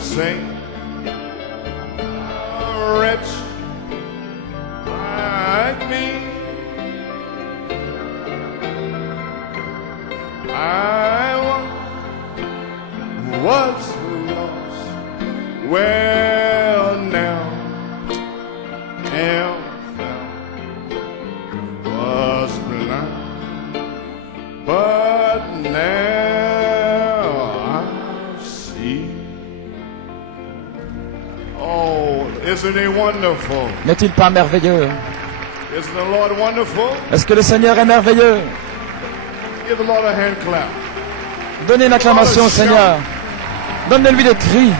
sing. A wretch like me, I was lost, well now am found, was blind, but now I see. Oh, isn't he wonderful? N'est-il pas merveilleux? Isn't the Lord wonderful? Est-ce que le Seigneur est merveilleux? Give the Lord a hand clap. Donnez une acclamation au Seigneur. Donnez-lui des cris.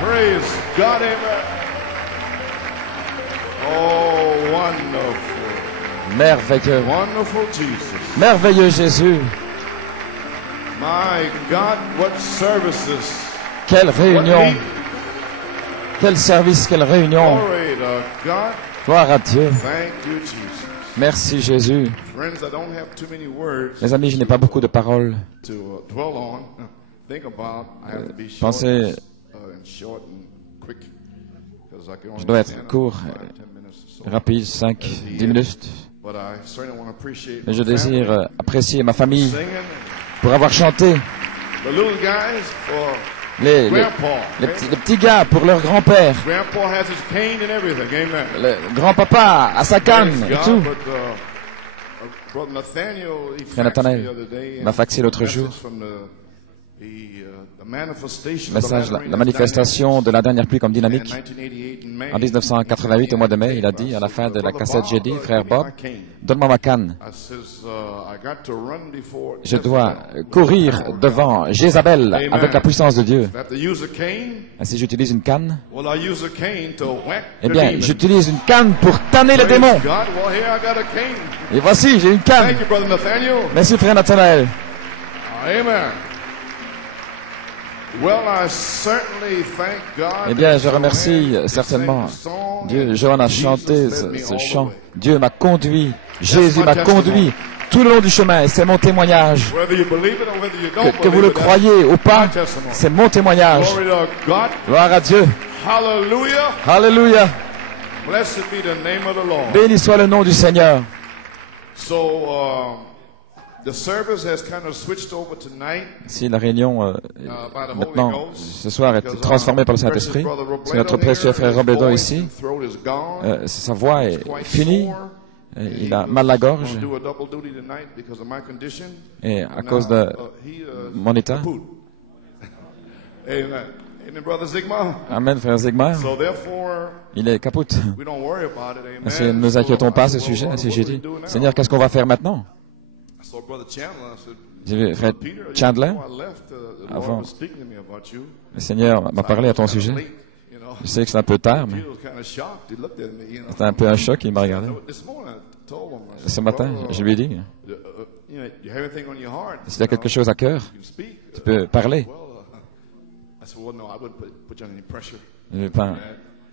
Praise God, amen. Oh, wonderful. Merveilleux. Wonderful Jesus. Merveilleux Jésus. My God, what services. Quelle What réunion. meeting. Quel service, quelle réunion. Glory to God. Gloire à Dieu. Thank you, Jesus. Merci Jésus. Friends, I don't have too many words Mes amis, je n'ai pas beaucoup de paroles. to dwell on. Think about. I have to be short, Pensez- and short and quick, because I can only Je dois être stand up court, for 5, 10 minutes or so. rapide, 5-10 minutes. But I certainly want to appreciate Mais my je désire family apprécier ma famille singing, pour avoir chanté. the little guys for Les Grandpa. les petits gars pour leur grand-père. Grandpa has his cane and everything. Amen. Le grand-papa à sa canne Praise et God, tout. but, Brother Nathaniel, he Frère faxed me Nathanaël the other day, m'a faxé l'autre message jour. from the manifestation Message, of the la manifestation de la dernière pluie comme dynamique. in En 1988, au mois de mai, il a dit, à la fin de la cassette, j'ai dit, frère Bob, donne-moi ma canne. Je dois courir devant Jézabel avec la puissance de Dieu. Et si j'utilise une canne, eh bien, j'utilise une canne pour tanner les démons. Et voici, j'ai une canne. Thank you, Brother Nathaniel. Merci, frère Nathanaël. Amen. Well, I certainly thank God. Eh bien, je remercie certainement Dieu. Johan a chanté ce chant. Dieu m'a conduit. Jésus m'a conduit tout le long du chemin. Et c'est mon témoignage. Whether you believe it or whether you don't Que vous le believe it, croyez ou pas, my testimony. c'est mon témoignage. Glory to God. Gloire à Dieu. Hallelujah. Alléluia. Blessed be the name of the Lord. Béni soit le nom du Seigneur. So, the service has kind of switched over tonight. Si la réunion By the Holy maintenant, Ghost. ce soir, est Because transformée par le our precious Saint-Esprit, brother parce que notre Robledo précieux here, frère his Robledo voice ici, and throat is gone. sa voix est Quite finie, sore. il a mal à la gorge, I'm gonna do a double duty tonight because of my condition. et à And, cause de he, mon état. kaput. Amen. Amen, Brother Zigma. Amen, frère Zigmar, So therefore, il est capote. we don't worry about it. Si Amen. ne nous inquiétons pas à ce So, sujet, Lord, si what j'ai do we dit, do now? Seigneur, qu'est-ce qu'on va faire maintenant? So Brother Chandler, I said, J'ai vu frère Peter, you Chandler, know, I left, the Lord avant. was speaking to me about you. Le Seigneur m'a parlé à ton sujet. Late, you know. Je sais que c'est un peu tard, mais Peter was kind of shocked. He looked at me, you know. c'était un peu un choc, il m'a regardé. This morning, I told him, I said, Ce matin, "Brother, je lui ai dit, you know, you have anything on your heart? s'il y a quelque chose à cœur, You can speak. tu peux parler. Well, I said, well, no, I wouldn't put you under any pressure. Je ne vais pas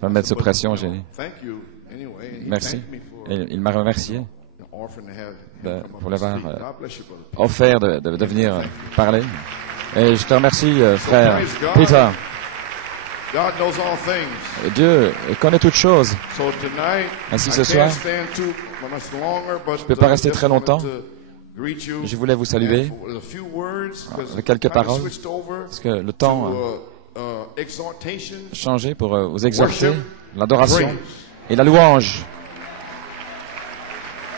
mettre sous pression, j'ai dit. Thank you anyway. And he Merci. thanked me for Et il m'a remercié the offering to have de- him come up pour and l'avoir speak. God bless you, brother. offert de venir parler. Et je te remercie, frère Peter. God knows all things. Dieu connaît toutes choses. So tonight, Ainsi I ce soir, can't stand too much longer, but je ne peux pas rester just très longtemps. wanted to greet you Je voulais vous saluer and for a few words, 'cause avec quelques it kinda paroles, switched over parce que le to, temps exhortation, a changé pour vous exhorter, worship, l'adoration praise. et la louange.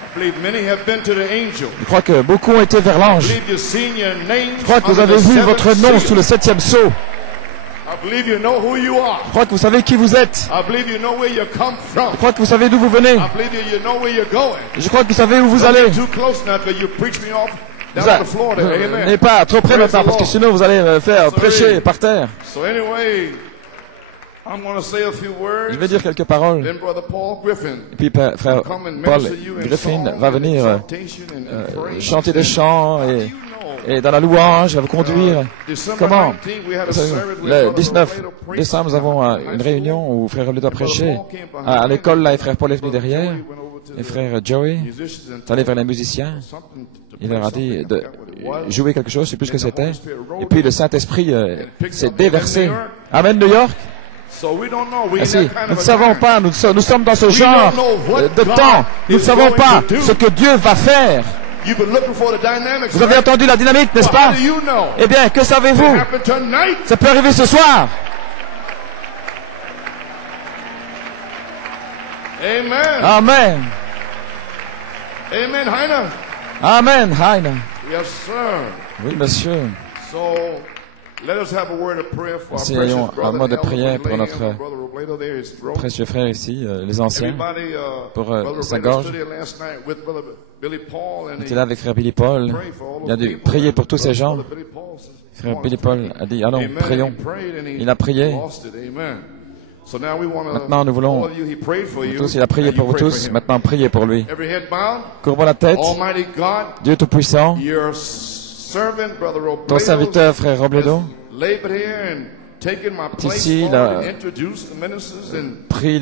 I believe many have been to the angel. Je crois que beaucoup ont été vers I l'ange. believe you've seen your names Je crois que vous under avez the vu seventh votre nom seal. sous le 7e sceau. I believe you know who you are. Je crois que vous savez qui vous êtes. I believe you know where you come from. Je crois que vous savez d'où vous venez. I believe you know where you're going. Je crois que vous savez où vous Don't allez. get too close now because you preach me off Vous down on the floor there. n'êtes Amen. pas trop près Praise maintenant the parce que Lord. sinon vous allez me faire prêcher par terre. So anyway, I'm going to say a few words. Je vais dire quelques paroles. Then Brother Paul Griffin Et puis frère come and Paul minister you in Griffin song va and venir exaltation and praise. chanter des chants How do you know? et dans la louange, va vous conduire. December Comment 19th, we had a Vous savez, service with le Brother 19 Robledo preached décembre, nous avons in une high réunion où frère Robledo a prêché Paul came behind à me. l'école là et frère Paul est venu Brother derrière. Joey went over to Et the frère Joey musicians and est allé told vers les them musiciens. something to Il play leur a dit something. I de forgot what it joué quelque chose, je ne sais plus ce que c'était. Et puis le Saint-Esprit s'est déversé. Amen, New York. Ainsi, nous ne savons pas, nous sommes dans ce genre de temps. Nous ne savons pas ce que Dieu va faire. Vous avez entendu la dynamique, n'est-ce pas? Eh bien, que savez-vous? Ça peut arriver ce soir. Amen. Amen. Amen, Heiner. Amen, Heiner. Yes, sir. Oui, monsieur. So, let us have a word of prayer for our Ainsi, precious ayons un mot de prière pour brother, notre Brother Robledo there, his throat. précieux frère ici, les anciens, Everybody, pour Brother sa Robledo gorge. stood here last night with Brother Billy Paul, and Il était là avec frère Billy Paul. Il a dû prier pour tous ces gens. Frère Billy Paul a dit, allons, prions. Il a prié. Maintenant, nous voulons, tous, il a prié pour vous tous, maintenant priez pour lui. Courbons la tête. Dieu Tout-Puissant, ton serviteur, frère Robledo, est ici, il a pris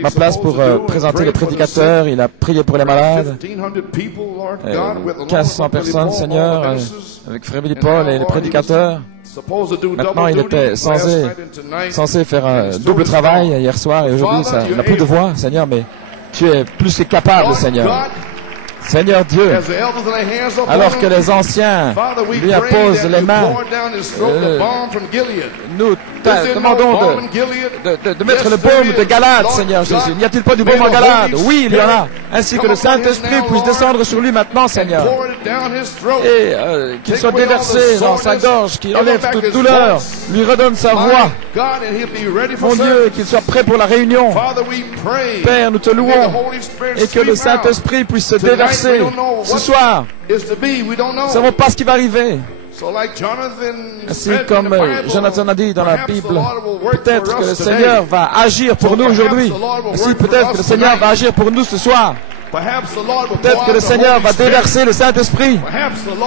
ma place pour présenter les prédicateurs, il a prié pour les malades. 1500 personnes, Seigneur, avec frère Billy Paul et les prédicateurs. Maintenant, il était censé faire un double travail hier soir et aujourd'hui, il n'a plus de voix, Seigneur, mais tu es plus que capable, Seigneur. Seigneur Dieu, alors que les anciens lui apposent les mains, nous demandons de mettre le baume de Galade, Seigneur Jésus. N'y a-t-il pas du baume en Galade? Oui, il y en a. Ainsi que le Saint-Esprit puisse descendre sur lui maintenant, Seigneur. Et qu'il soit déversé dans sa gorge, qu'il enlève toute douleur, lui redonne sa voix. Mon Dieu, qu'il soit prêt pour la réunion. Père, nous te louons. Et que le Saint-Esprit puisse se déverser ce soir. Nous ne savons pas ce qui va arriver. Ainsi comme Jonathan a dit dans la Bible, peut-être que le Seigneur va agir pour nous aujourd'hui. Ainsi peut-être que le Seigneur va agir pour nous ce soir. Peut-être que le Seigneur va déverser le Saint-Esprit.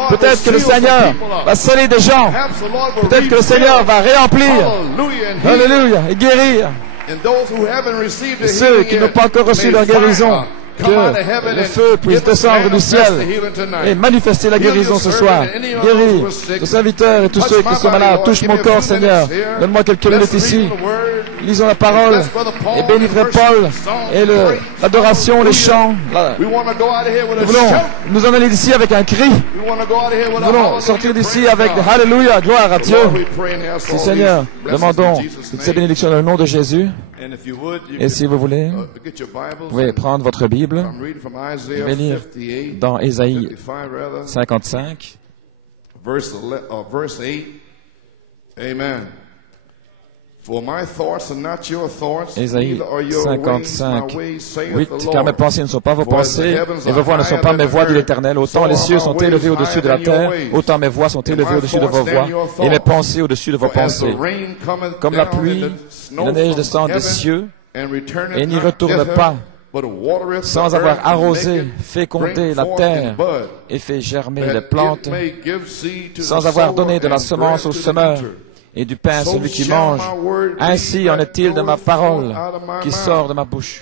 Peut-être que le Seigneur va sceller des gens. Peut-être que le Seigneur va réemplir. Alléluia. Et guérir. Et ceux qui n'ont pas encore reçu leur guérison, que le feu puisse descendre du ciel et manifester la guérison ce soir. Guéris nos serviteurs et tous ceux qui sont malades. Touche mon corps, Seigneur. Donne-moi quelques minutes ici. Lisons la parole et bénis frère Paul et l'adoration, les chants. Nous voulons nous en aller d'ici avec un cri. Nous voulons sortir d'ici avec des Alléluia, gloire à Dieu. Si, Seigneur, demandons toutes ces bénédictions dans le nom de Jésus. Et si vous voulez, vous pouvez prendre votre Bible. Je vais lire dans Ésaïe 55. Amen. Ésaïe 55, 8, car mes pensées ne sont pas vos pensées, et vos voix ne sont pas mes voix, dit l'Éternel. Autant les cieux sont élevés au-dessus de la terre, autant mes voix sont élevées au-dessus de vos voix, et mes pensées au-dessus de vos pensées. Comme la pluie et la neige descendent des cieux, et n'y retourne pas, sans avoir arrosé, fécondé la terre, et fait germer les plantes, sans avoir donné de la semence au semeur, et du pain à celui qui mange. Ainsi en est-il de ma parole qui sort de ma bouche.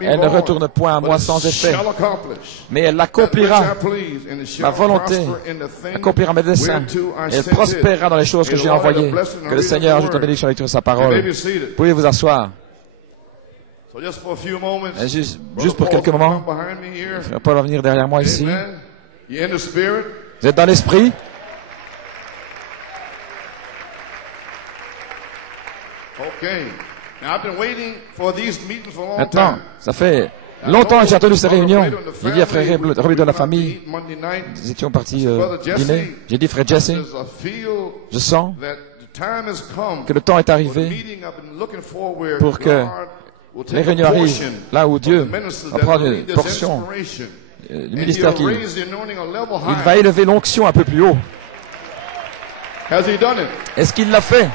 Elle ne retourne point à moi sans effet, mais elle accomplira ma volonté, accomplira mes desseins, et elle prospérera dans les choses que j'ai envoyées. Que le Seigneur ajoute la bénédiction à la lecture de sa parole. Pouvez vous asseoir. Juste pour quelques moments. Frère Paul va venir derrière moi ici. Vous êtes dans l'esprit? Maintenant, ça fait longtemps que j'ai attendu ces réunions. J'ai dit à frère Robledo de la famille, nous étions partis dîner. J'ai dit frère Jesse, je sens que le temps est arrivé pour que les réunions arrivent là où Dieu va prendre une portion du ministère il va élever l'onction un peu plus haut. Est-ce qu'il l'a fait?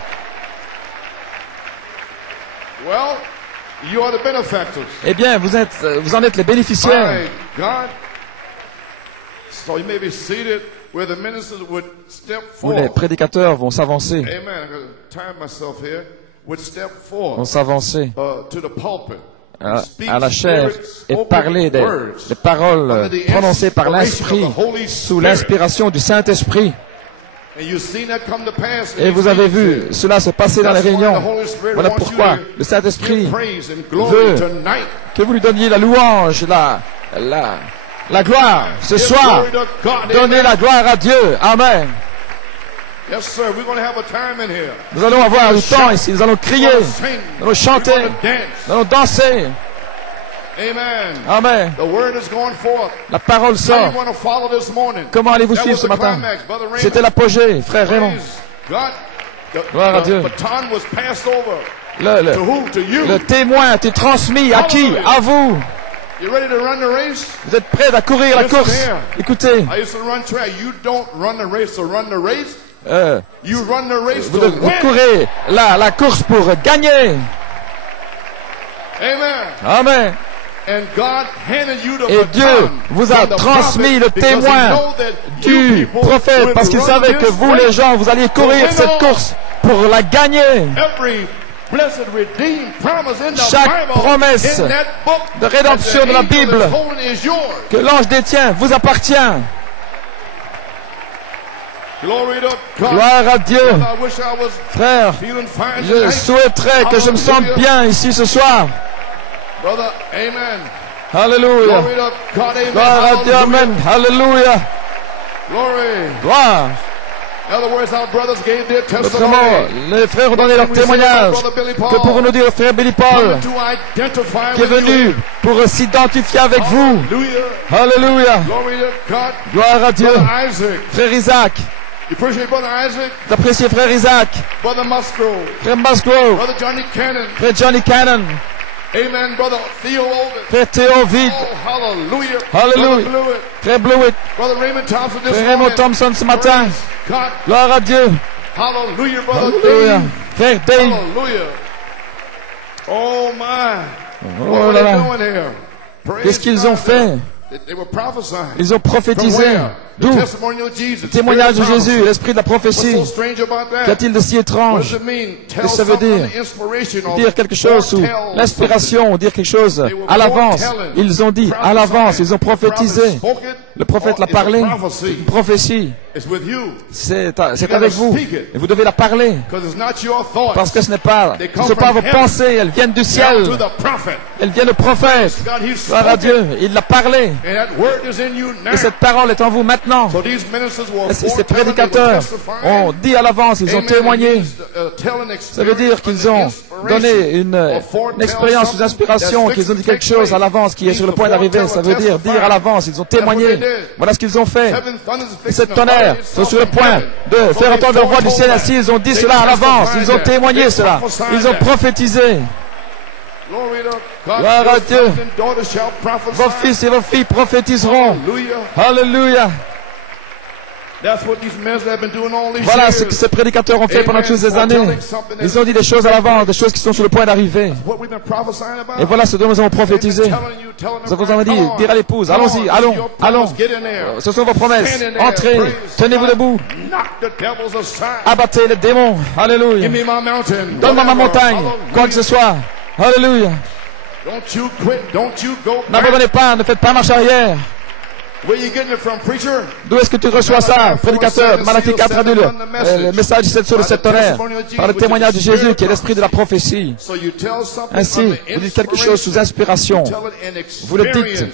Eh bien, vous en êtes les bénéficiaires. Où les prédicateurs vont s'avancer. Vont s'avancer à la chair et parler des paroles prononcées par l'Esprit sous l'inspiration du Saint-Esprit. Et vous avez vu cela se passer dans les réunions. Voilà pourquoi le Saint-Esprit veut que vous lui donniez la louange, la gloire ce soir. Donnez la gloire à Dieu. Amen. Nous allons avoir du temps ici. Nous allons crier, nous allons chanter, nous allons danser. Amen. La parole sort. Comment allez-vous suivre ce matin? C'était l'apogée, frère Raymond. Gloire à Dieu. Le témoin est transmis à qui? À vous. Vous êtes prêts à courir la course? Écoutez. Vous courez la course pour gagner. Amen. Et Dieu vous a transmis le témoin du prophète parce qu'il savait que vous, les gens, vous alliez courir cette course pour la gagner. Chaque promesse de rédemption de la Bible que l'ange détient vous appartient. Gloire à Dieu. Frère, je souhaiterais que je me sente bien ici ce soir. Alléluia. Gloire à Dieu. Amen. Alléluia. Gloire. Autrement, les frères ont donné leur témoignage. Que pouvons-nous dire au frère Billy Paul, qui est venu pour s'identifier avec vous? Alléluia. Gloire à Dieu. Frère Isaac. Vous appréciez frère Isaac? Frère Musgrove. Frère Johnny Cannon. Amen, brother Theo Ovid. Frère Théovide. Oh, hallelujah. Hallelujah. Frère Blewett. Brother Raymond Thompson this Frère Raymond Thompson ce matin. Gloire à Dieu. Hallelujah, brother Hallelujah. Dave. Frère Dave. Hallelujah. Oh my. Oh là là. Qu'est-ce qu'ils ont fait? Ils ont prophétisé. D'où? Le témoignage de Jésus, l'esprit de la prophétie. Qu'a-t-il de si étrange? Qu'est-ce que ça veut dire? Dire quelque chose ou l'inspiration, ou dire quelque chose à l'avance. Ils ont dit à l'avance, ils ont prophétisé. Le prophète l'a parlé. Une prophétie. C'est avec vous. Et vous devez la parler. Parce que ce ne sont pas vos pensées, elles viennent du ciel. Elles viennent du prophète. Gloire à Dieu, il l'a parlé. Et cette parole est en vous maintenant. Et ces prédicateurs ont dit à l'avance, ils ont témoigné. Ça veut dire qu'ils ont donné une expérience, une inspiration, qu'ils ont dit quelque chose à l'avance qui est sur le point d'arriver. Ça veut dire à l'avance, ils ont témoigné. Voilà ce qu'ils ont fait. Et ces tonnerres sont sur le point de faire entendre leur voix du ciel. Ainsi, ils ont dit cela à l'avance. Ils ont témoigné cela. Ils ont prophétisé. Gloire à Dieu. Vos fils et vos filles prophétiseront. Alléluia. Voilà ce que ces prédicateurs ont fait pendant toutes ces années. Ils ont dit des choses à l'avance, des choses qui sont sur le point d'arriver. Et voilà ce dont nous avons prophétisé. Nous avons dit, dire à l'épouse, allons-y, allons. Ce sont vos promesses. Entrez, tenez-vous debout. Abattez les démons. Alléluia. Donne-moi ma montagne, quoi que ce soit. Alléluia. N'abandonnez pas, ne faites pas marche arrière. D'où est-ce que tu reçois ça, prédicateur? Malachie 4 a dit le message 7 sur le 7 tonnerres, par le témoignage de Jésus qui est l'esprit de la prophétie. Ainsi, vous dites quelque chose sous inspiration. Vous le dites,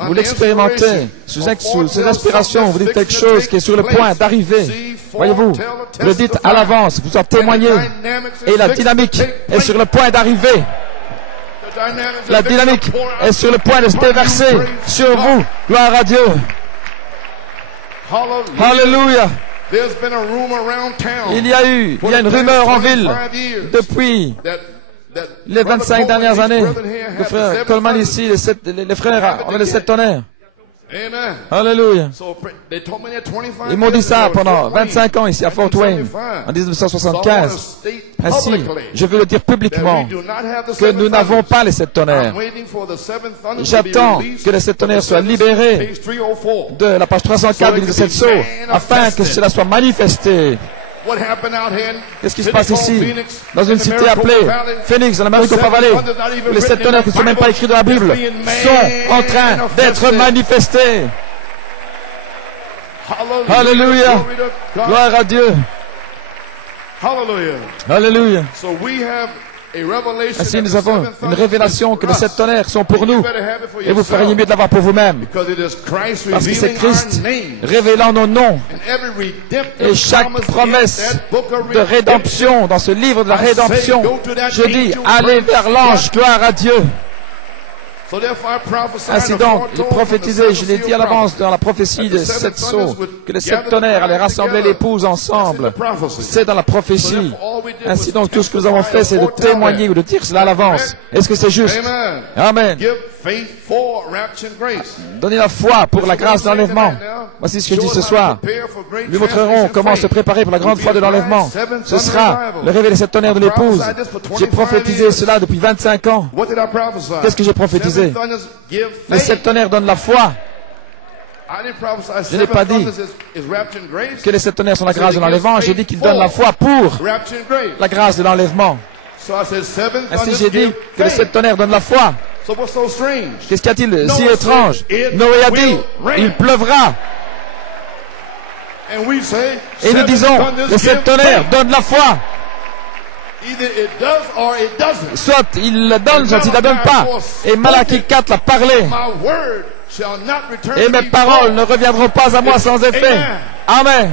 vous l'expérimentez sous inspiration. Vous dites quelque chose qui est sur le point d'arriver. Voyez-vous, vous le dites à l'avance, vous en témoignez. Et la dynamique est sur le point d'arriver. La dynamique est sur le point de se déverser sur vous. Gloire à Dieu. Alléluia. Il y a une rumeur en ville depuis les 25 dernières années. Le frère Coleman ici, les frères avaient les 7 tonnerres. Alléluia. Ils m'ont dit ça pendant 25 ans ici à Fort Wayne, en 1975. Ainsi, je veux le dire publiquement, que nous n'avons pas les 7 tonnerres. J'attends que les 7 tonnerres soient libérés de la page 304 du livre de 7 sceaux, afin que cela soit manifesté. Qu'est-ce qui se passe ici, dans une cité appelée Phoenix, dans la Maricopa Valley, où les 7 tonnerres qui ne sont même pas écrits dans la Bible sont en train d'être manifestés. Alléluia. Gloire à Dieu. Alléluia. Ainsi, nous avons une révélation que les 7 tonnerres sont pour nous. Et vous feriez mieux de l'avoir pour vous-même. Parce que c'est Christ révélant nos noms. Et chaque promesse de rédemption, dans ce livre de la rédemption, je dis, allez vers l'ange, gloire à Dieu. Ainsi donc, j'ai prophétisé, je l'ai dit à l'avance dans la prophétie des 7 sceaux, que les 7 tonnerres allaient rassembler l'épouse ensemble. C'est dans la prophétie. Ainsi donc, tout ce que nous avons fait, c'est de témoigner ou de dire cela à l'avance. Est-ce que c'est juste? Amen. Donnez la foi pour la grâce de l'enlèvement. Voici ce que je dis ce soir. Nous montrerons comment se préparer pour la grande foi de l'enlèvement. Ce sera le réveil des 7 tonnerres de l'épouse. J'ai prophétisé cela depuis 25 ans. Qu'est-ce que j'ai prophétisé? Les 7 tonnerres donnent la foi. Je n'ai pas dit que les 7 tonnerres sont la grâce de l'enlèvement. J'ai dit qu'ils donnent la foi pour la grâce de l'enlèvement. Ainsi, j'ai dit que les 7 tonnerres donnent la foi. Qu'est-ce qu'il y a-t-il si étrange? Noé a dit, il pleuvra. Et nous disons, les 7 tonnerres donnent la foi. Soit il la donne, soit il ne la donne pas. Et Malachie 4 l'a parlé. Et mes paroles ne reviendront pas à moi sans effet. Amen.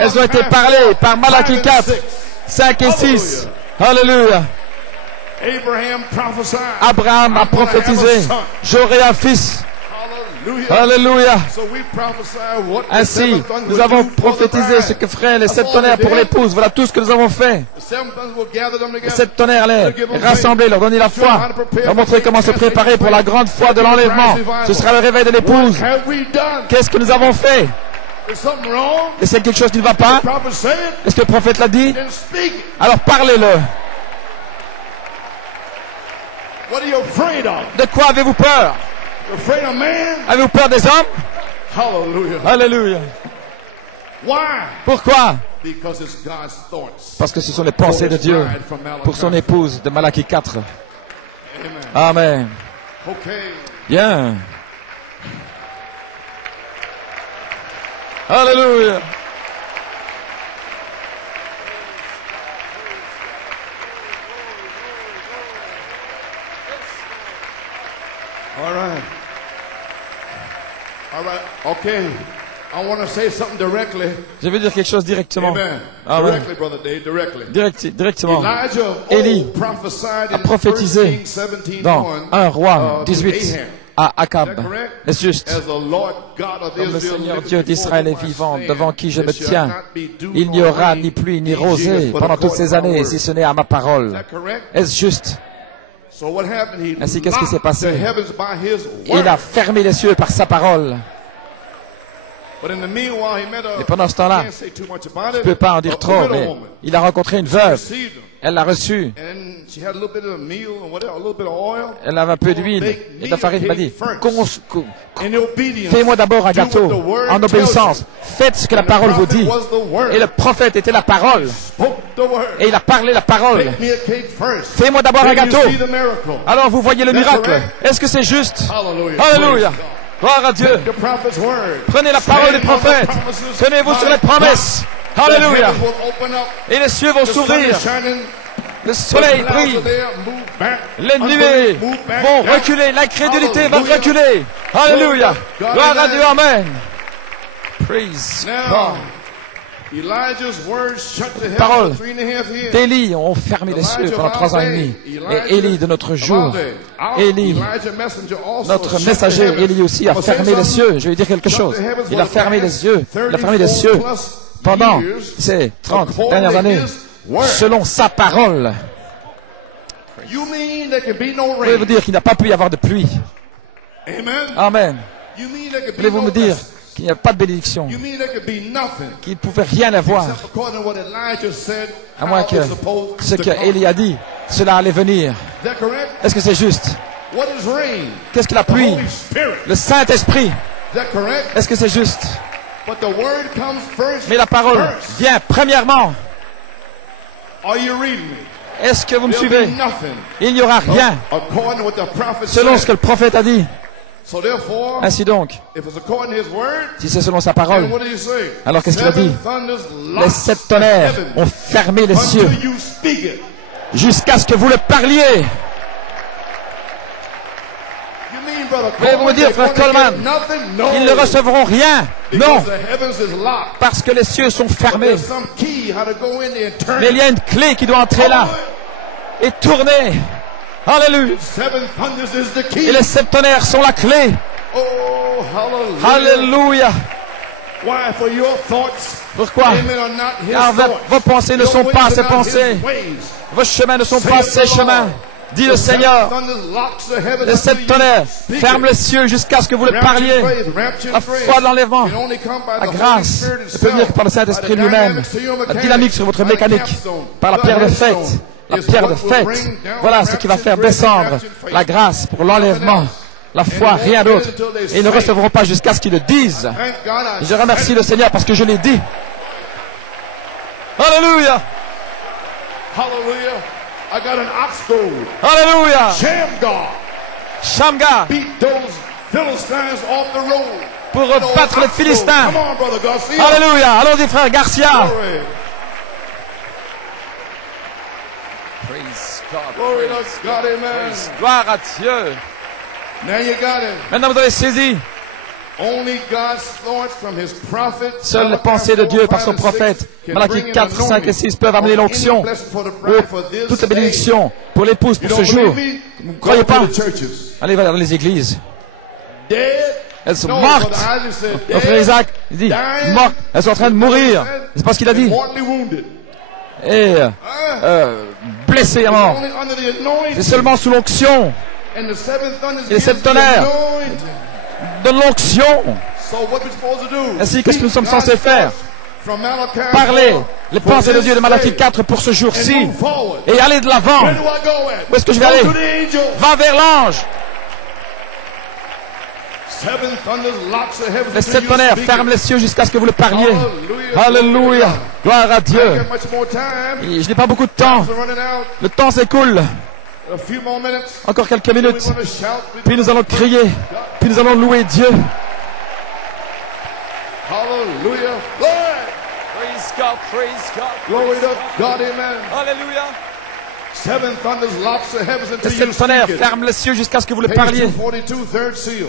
Elles ont été parlées par Malachie 4, 5 et 6. Alléluia. Abraham a prophétisé, j'aurai un fils. Alléluia. Ainsi, nous avons prophétisé ce que feraient les 7 tonnerres pour l'épouse. Voilà tout ce que nous avons fait. Les 7 tonnerres les rassembler, leur donner la foi, leur montrer comment se préparer pour la grande foi de l'enlèvement. Ce sera le réveil de l'épouse. Qu'est-ce que nous avons fait? Est-ce qu'il y a quelque chose qui ne va pas? Est-ce que le prophète l'a dit? Alors parlez-le. De quoi avez-vous peur? Avez-vous peur des hommes? Alléluia. Pourquoi? Parce que ce sont les pensées de Dieu pour son épouse de Malachie 4. Amen. Bien. Alléluia. All right. Okay. I want to say something directly. Je veux dire quelque chose directement. Amen. Amen. Directly, brother Dave, Directement. Élie a prophétisé dans 1 Roi 18 à Akab. Est-ce juste? Comme le Seigneur Dieu d'Israël est vivant, devant qui je me tiens, il n'y aura ni pluie ni rosée pendant toutes ces années, si ce n'est à ma parole. Est-ce juste? Ainsi, qu'est-ce qui s'est passé? Il a fermé les cieux par sa parole. Et pendant ce temps-là, je ne peux pas en dire trop, mais il a rencontré une veuve. Elle l'a reçue. Elle avait un peu d'huile et de la farine. Il m'a dit, fais-moi d'abord un gâteau en obéissance. Faites ce que la parole vous dit. Et le prophète était la parole. Et il a parlé la parole. Fais-moi d'abord un gâteau. Alors vous voyez le miracle. Est-ce que c'est juste? Alléluia. Gloire à Dieu. Prenez la parole des prophètes. Tenez-vous sur les promesses. Alléluia. Et les cieux vont s'ouvrir. Le soleil brille. Les nuées vont reculer. L'incrédulité va reculer. Alléluia. Gloire à Dieu. Amen. Praise God. Les paroles d'Élie ont fermé les cieux pendant 3 ans et demi. Et Élie de notre jour, Élie, notre messager, Élie aussi a fermé les cieux. Je vais dire quelque chose. Il a fermé les yeux. Il a fermé les cieux pendant ces 30 dernières années, selon sa parole. Je voulais vous dire qu'il n'a pas pu y avoir de pluie. Amen. Voulez-vous me dire qu'il n'y a pas de bénédiction, qu'il ne pouvait rien avoir, à moins que ce qu'Élie a dit, cela allait venir. Est-ce que c'est juste? Qu'est-ce que la pluie? Le Saint-Esprit. Est-ce que c'est juste? Mais la parole vient premièrement. Est-ce que vous me suivez? Il n'y aura rien selon ce que le prophète a dit. Ainsi donc, si c'est selon sa parole, alors qu'est-ce qu'il a dit? Les 7 tonnerres ont fermé les cieux jusqu'à ce que vous le parliez. Pouvez-vous me dire, frère Coleman, qu'ils ne recevront rien? Non, parce que les cieux sont fermés. Mais il y a une clé qui doit entrer là et tourner. Alléluia. Et les 7 tonnerres sont la clé. Alléluia. Pourquoi? Car vos pensées ne sont pas ses pensées. Vos chemins ne sont pas ses chemins. Dit le Seigneur. Les 7 tonnerres ferment les cieux jusqu'à ce que vous le parliez. La foi de l'enlèvement, la grâce ne peut venir que par le Saint-Esprit lui-même. La dynamique sur votre mécanique, par la pierre de fête. La pierre de fête, voilà ce qui va faire descendre la grâce pour l'enlèvement. La foi, rien d'autre. Et ils ne recevront pas jusqu'à ce qu'ils le disent. Et je remercie le Seigneur parce que je l'ai dit. Alléluia. Alléluia. Shamgar. Pour battre les Philistins. Alléluia. Allons-y, frère Garcia. Gloire à Dieu. Maintenant vous avez saisi. Seules les pensées de Dieu par son prophète, Malachie 4, 5 et 6 peuvent amener l'onction, toutes les bénédictions pour l'épouse pour ce jour. Vous ne croyez pas? Allez vers les églises. Elles sont mortes. Mon frère Isaac dit mortes. Elles sont en train de mourir. C'est pas ce qu'il a dit. Et blessé à mort. C'est seulement sous l'onction. Et les 7 tonnerres de l'onction. Ainsi, qu'est-ce que nous sommes censés faire? Parler les pensées de Dieu de Malachie 4 pour ce jour-ci et aller de l'avant. Où est-ce que je vais aller? Va vers l'ange. Les 7 tonnerres ferment les cieux jusqu'à ce que vous le parliez. Alléluia. Gloire à Dieu. Et je n'ai pas beaucoup de temps. Le temps s'écoule. Encore quelques minutes. Puis nous allons crier. Puis nous allons louer Dieu. Hallelujah. Praise God, praise God. Glory to God, amen. Alléluia. Les 7 tonnerres ferment les cieux jusqu'à ce que vous le parliez.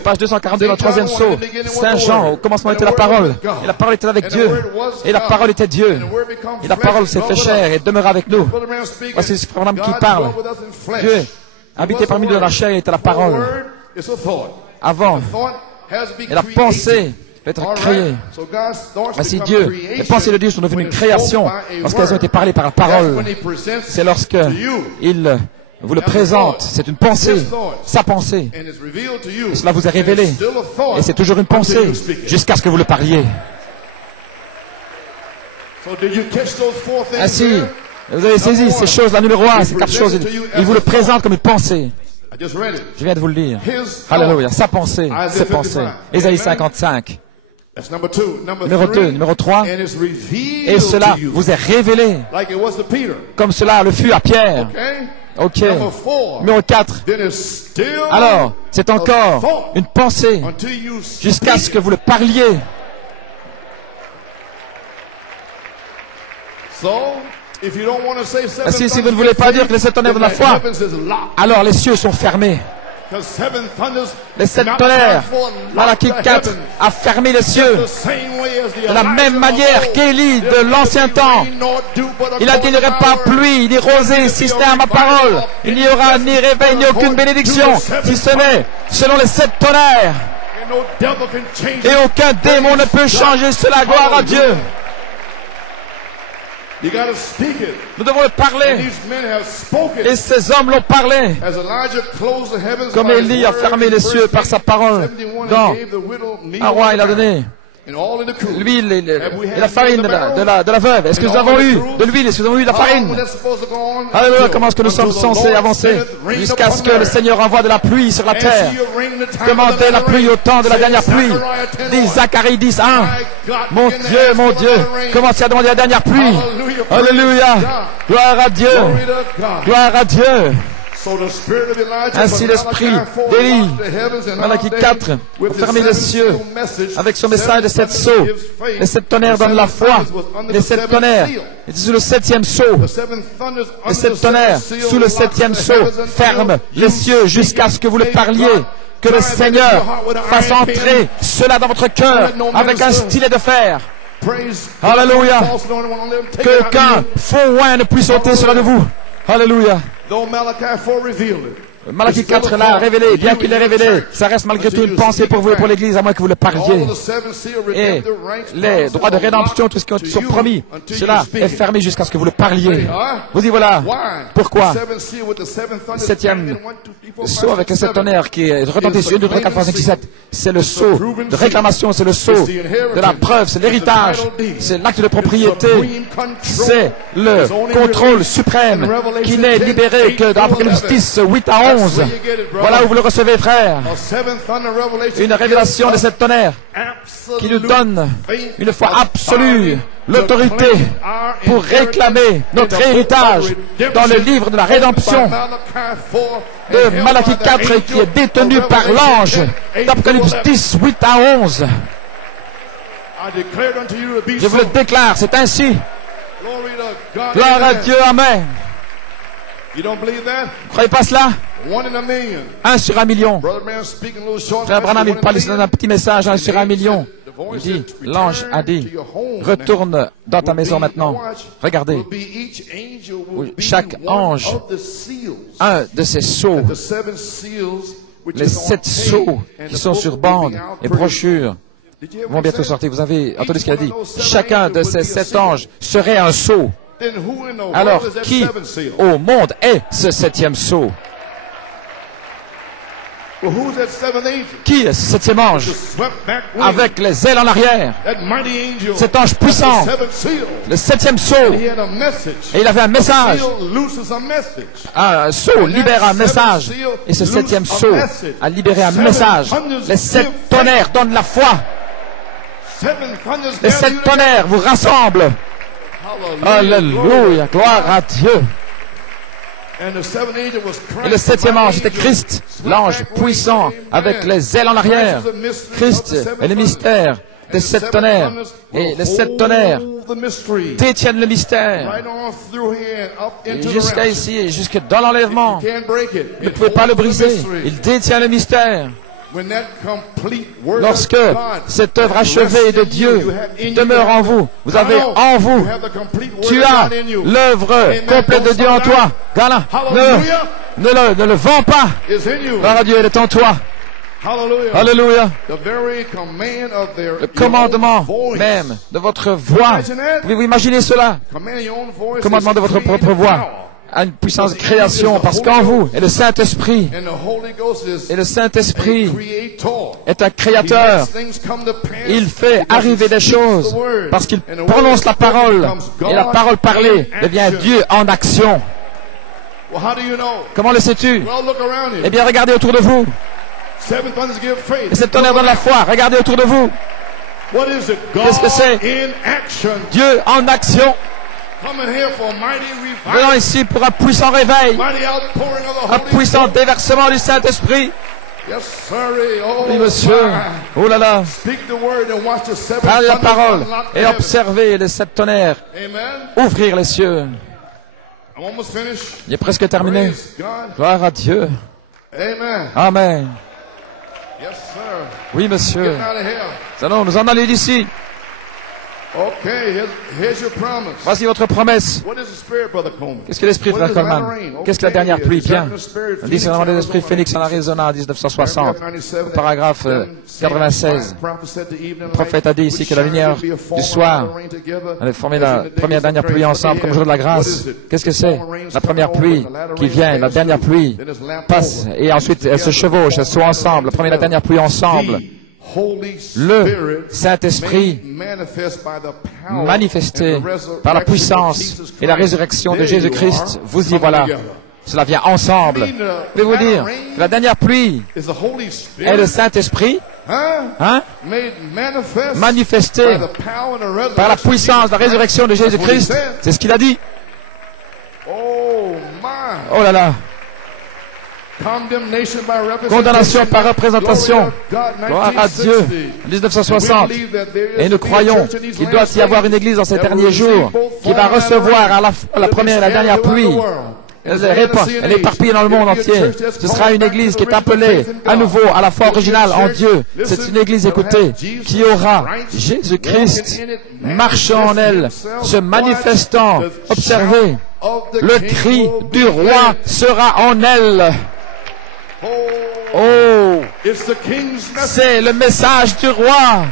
Page 242 dans le 3e sceau. Saint Jean, au commencement était la parole. Et la parole était avec Dieu. Et la parole était Dieu. Et la parole s'est fait chair et demeura avec nous. Voici ce frère qui parle. Dieu, habité parmi nous dans la chair, était la parole. Avant. Et la pensée peut être créée. Voici Dieu. Les pensées de Dieu sont devenues une création lorsqu'elles ont été parlées par la parole. C'est lorsque il vous le présente. C'est une pensée, sa pensée. Et cela vous est révélé. Et c'est toujours une pensée jusqu'à ce que vous le parliez. Ainsi, vous avez saisi ces choses, la numéro 1, ces 4 choses. Il vous le présente comme une pensée. Je viens de vous le dire. Alléluia. Sa pensée, ses pensées. Ésaïe 55. Numéro 2, numéro 3. Et cela vous est révélé comme cela le fut à Pierre. Ok. Numéro 4. Alors, c'est encore une pensée jusqu'à ce que vous le parliez. Ainsi, si vous ne voulez pas dire que les 7 tonnerres de la foi, alors les cieux sont fermés. Les 7 tonnerres, Malachie 4 a fermé les cieux de la même manière qu'Élie de l'ancien temps. Il a dit: il n'y aurait pas pluie ni rosée si ce n'est à ma parole. Il n'y aura ni réveil ni aucune bénédiction si ce n'est selon les 7 tonnerres. Et aucun démon ne peut changer cela. Gloire à Dieu. Nous devons le parler. Et ces hommes l'ont parlé. Comme Élie a fermé les cieux par sa parole. Dans un roi, il a donné l'huile et la farine de la veuve. Est-ce que nous avons eu de l'huile? Est-ce que nous avons eu de la farine? Alléluia, comment est-ce que nous sommes censés avancer jusqu'à ce que le Seigneur envoie de la pluie sur la terre? Commandez la pluie au temps de la dernière pluie. Dit Zacharie 10:1. Mon Dieu, commencez à demander la dernière pluie. Alléluia, gloire à Dieu, gloire à Dieu. Ainsi l'esprit d'Élie, Malachie 4, pour fermer les cieux avec son message de 7 sceaux. Les 7 tonnerres donnent la foi. Les 7 tonnerres, et sous le 7e sceau, les 7 tonnerres, sous le 7e sceau, ferment les cieux jusqu'à ce que vous le parliez. Que le Seigneur fasse entrer cela dans votre cœur avec un stylet de fer. Alléluia. Qu'aucun faux oin ne puisse sauter sur l'un de vous. Alléluia. Malachie 4 l'a révélé, bien qu'il l'ait révélé, ça reste malgré tout une pensée pour vous et pour l'Église, à moins que vous le parliez. Et les droits de rédemption, tout ce qui sont promis, cela est fermé jusqu'à ce que vous le parliez. Vous y voilà. Pourquoi? Le 7e sceau avec les 7 tonnerres qui est retenté sur 1, 2, 3, 4, 5, 6, 7. C'est le sceau de réclamation, c'est le sceau de la preuve, c'est l'héritage, c'est l'acte de propriété, c'est le contrôle suprême qui n'est libéré que dans l'Apocalypse 10, 8 à 11. Voilà où vous le recevez, frère. Une révélation de cette tonnerre qui nous donne une foi absolue, l'autorité pour réclamer notre héritage dans le livre de la rédemption de Malachie 4 qui est détenu par l'ange d'Apocalypse 10, 8 à 11. Je vous le déclare, c'est ainsi. Gloire à Dieu, amen. Vous ne croyez pas cela? 1 sur 1 million. Frère Branham, il parle d'un petit message, 1 sur 1 million. Il dit, l'ange a dit, retourne dans ta maison maintenant. Regardez. Chaque ange, un de ces sceaux, les 7 sceaux qui sont sur bande et brochures, vont bientôt sortir. Vous avez entendu ce qu'il a dit? Chacun de ces 7 anges serait un sceau. Alors, qui au monde est ce 7e sceau? Qui est ce 7e ange avec les ailes en arrière? Cet ange puissant, le 7e sceau. Et il avait un message. Un sceau libère un message. Et ce 7e sceau a libéré un message. Les 7 tonnerres donnent la foi. Les 7 tonnerres vous rassemblent. Alléluia, gloire à Dieu. Et le 7e ange était Christ, l'ange puissant avec les ailes en arrière. Christ est le mystère des 7 tonnerres. Et les 7 tonnerres détiennent le mystère. Jusqu'à ici, jusque dans l'enlèvement. Vous ne pouvez pas le briser. Il détient le mystère. Lorsque cette œuvre achevée de Dieu demeure en vous, vous avez en vous, tu as l'œuvre complète de Dieu en toi. Gala, ne le vends pas. Gloire à Dieu, elle est en toi. Alléluia. Le commandement même de votre voix. Pouvez-vous imaginer cela? Commandement de votre propre voix. À une puissance de création, parce qu'en vous est le Saint-Esprit. Et le Saint-Esprit est un créateur. Il fait arriver des choses parce qu'il prononce la parole. Et la parole parlée devient Dieu en action. Comment le sais-tu? Eh bien, regardez autour de vous. Et cette tonnerre donne la foi. Regardez autour de vous. Qu'est-ce que c'est? Dieu en action. Venons ici pour un puissant réveil, un puissant déversement du Saint-Esprit. Oui, monsieur. Oh là là. Parlez la parole et observez les 7 tonnerres ouvrir les cieux. Il est presque terminé. Gloire à Dieu. Amen. Oui, monsieur. Nous allons nous en aller d'ici. Voici votre promesse. Qu'est-ce que l'esprit, frère Coleman? Qu'est-ce que la dernière pluie? Bien. Le discernement des esprits Phoenix en Arizona en 1960. Paragraphe 96. Le prophète a dit ici que la lumière du soir allait former la première et dernière pluie ensemble comme jour de la grâce. Qu'est-ce que c'est? La première pluie qui vient, la dernière pluie passe et ensuite elles se chevauchent, elles sont ensemble. La première et la dernière pluie ensemble. le Saint-Esprit manifesté par la puissance et la résurrection de Jésus-Christ, vous y voilà. Cela vient ensemble. Je vais vous dire, la dernière pluie est le Saint-Esprit manifesté par la puissance, la résurrection de Jésus-Christ. C'est ce qu'il a dit. Oh là là. Condamnation par représentation. Gloire à Dieu. En 1960. Et nous croyons qu'il doit y avoir une église dans ces derniers jours qui va recevoir à la première et la dernière pluie. Elle est éparpillée dans le monde entier. Ce sera une église qui est appelée à nouveau à la foi originale en Dieu. C'est une église, écoutez, qui aura Jésus-Christ marchant en elle, se manifestant. Observez, le cri du roi sera en elle. Oh, c'est le message du roi.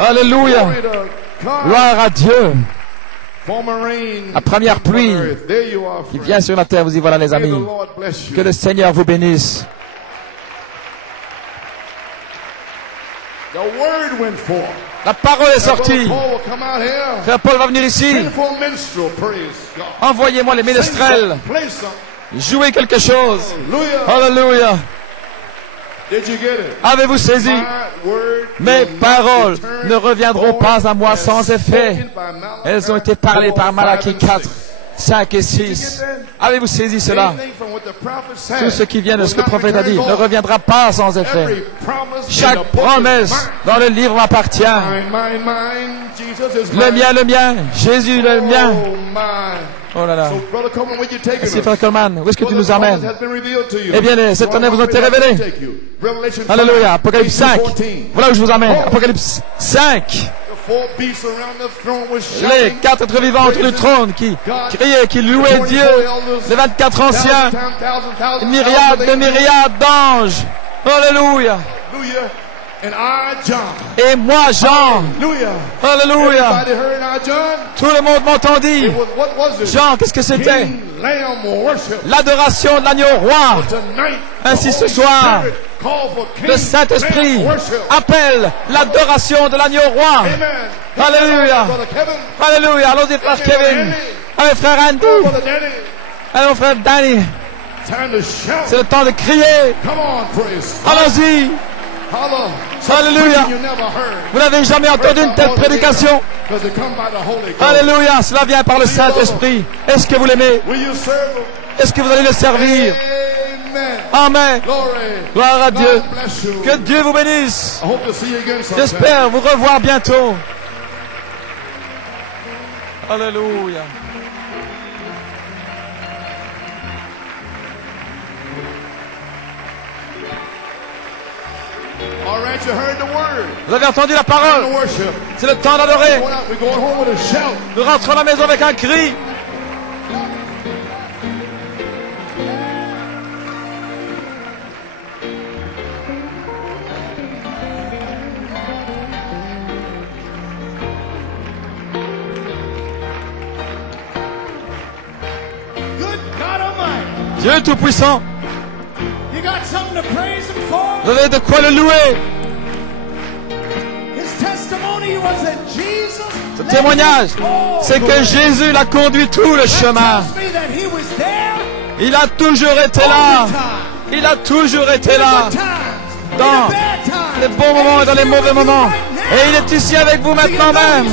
Alléluia. Gloire à Dieu. La première pluie qui vient sur la terre, vous y voilà les amis. Que le Seigneur vous bénisse. La parole est sortie. Frère Paul va venir ici. Envoyez-moi les ménestrels. Jouez quelque chose. Alléluia. Avez-vous saisi? Mes paroles ne reviendront pas à moi sans effet. Elles ont été parlées par Malachie 4, 5 et 6. Avez-vous saisi cela? Tout ce qui vient de ce que le prophète a dit ne reviendra pas sans effet. Chaque promesse dans le livre m'appartient. Le mien, Jésus le mien. Oh là là. Merci Frère Coleman. Où est-ce que tu nous emmènes? Eh bien, cette année vous ont été révélés. Alléluia. Apocalypse 5. Voilà où je vous emmène. Apocalypse 5. Les 4 êtres vivants autour du trône qui criaient, qui louaient Dieu. Les 24 anciens. Myriades de myriades d'anges. Alléluia. Et moi, Jean, alléluia, tout le monde m'entendit. Jean, qu'est-ce que c'était? L'adoration de l'agneau roi. Ainsi ce soir, le Saint-Esprit appelle l'adoration de l'agneau roi. Alléluia. Alléluia. Allons-y, frère Kevin. Allez, frère Andy. Allez, mon frère Danny. C'est le temps de crier. Allons-y. Alléluia. Vous n'avez jamais entendu une telle prédication? Alléluia. Cela vient par le Saint-Esprit. Est-ce que vous l'aimez? Est-ce que vous allez le servir? Amen. Gloire à Dieu. Que Dieu vous bénisse. J'espère vous revoir bientôt. Alléluia. Vous avez entendu la parole. C'est le temps d'adorer. Nous rentrons à la maison avec un cri. Dieu Tout-Puissant. Vous avez de quoi le louer. Ce témoignage, c'est que Jésus l'a conduit tout le chemin. Il a toujours été là. Il a toujours été là. Dans les bons moments et dans les mauvais moments. Et il est ici avec vous maintenant même.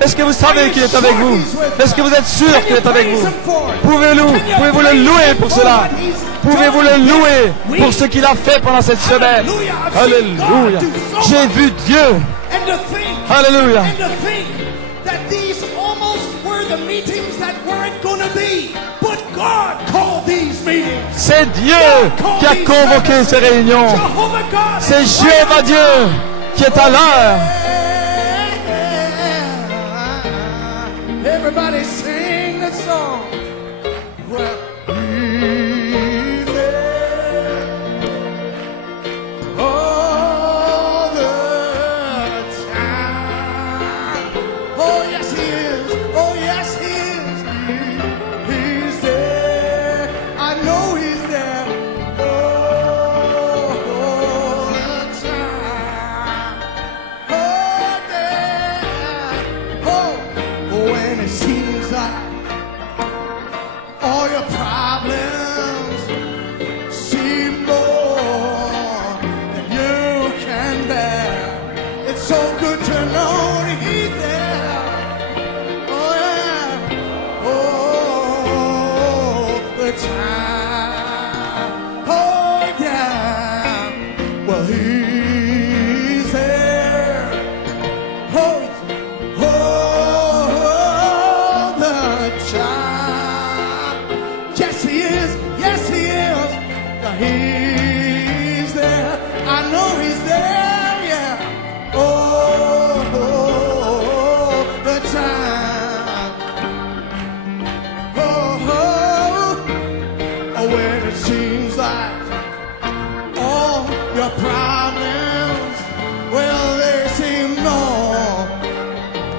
Est-ce que vous savez qu'il est avec vous? Est-ce que vous êtes sûr qu'il est avec vous? Pouvez-vous le louer pour cela? Pouvez-vous le louer pour ce qu'il a fait pendant cette semaine? Alléluia. J'ai vu Dieu. Alléluia. C'est Dieu qui a convoqué ces réunions. C'est Jéhovah Dieu qui est à l'heure. Everybody sing the song. Well, he's there all the time. Oh yes he is. Oh yes he is. He's there. I know he's there all the time.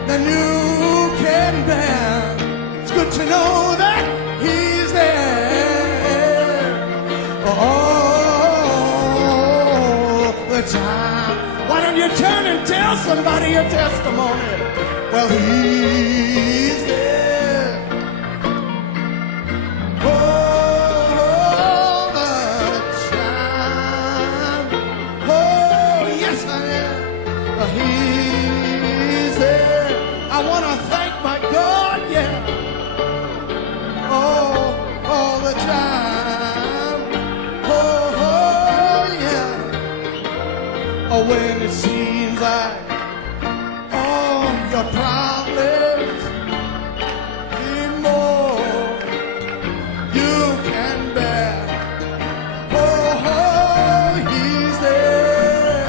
than you can bear. It's good to know that He's there all the time. Why don't you turn and tell somebody your testimony? Well, He's there all the time. Oh, yes, I am. He's there. I want to thank my God, yeah. Oh, all the time. Oh, yeah. Oh, when it seems like all your problems seem more you can bear. Oh, He's there.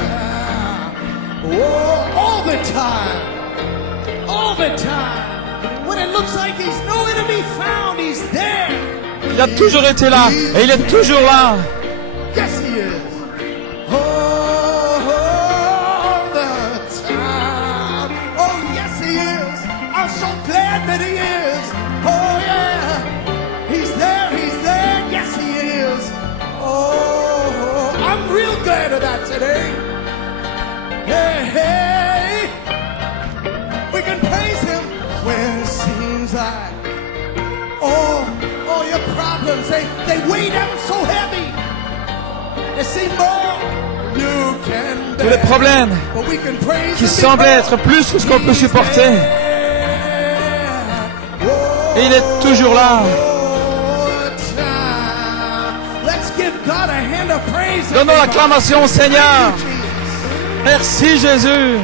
Oh, all the time. All the time. When it looks like He's nowhere to be found, He's there. Il a toujours été là et il est toujours là. Yes, He is. All the time. Oh, yes, He is. I'm so glad that He is. Oh, yeah. He's there. He's there. Yes, He is. Oh, I'm real glad of that today. Hey, hey. We can praise Him when it seems like all your problems, they weigh down so heavy. They seem more you can bear. Tous les problèmes qui semblent être plus que ce qu'on peut supporter. Et il est toujours là. Donnons l'acclamation au Seigneur. Merci Jésus.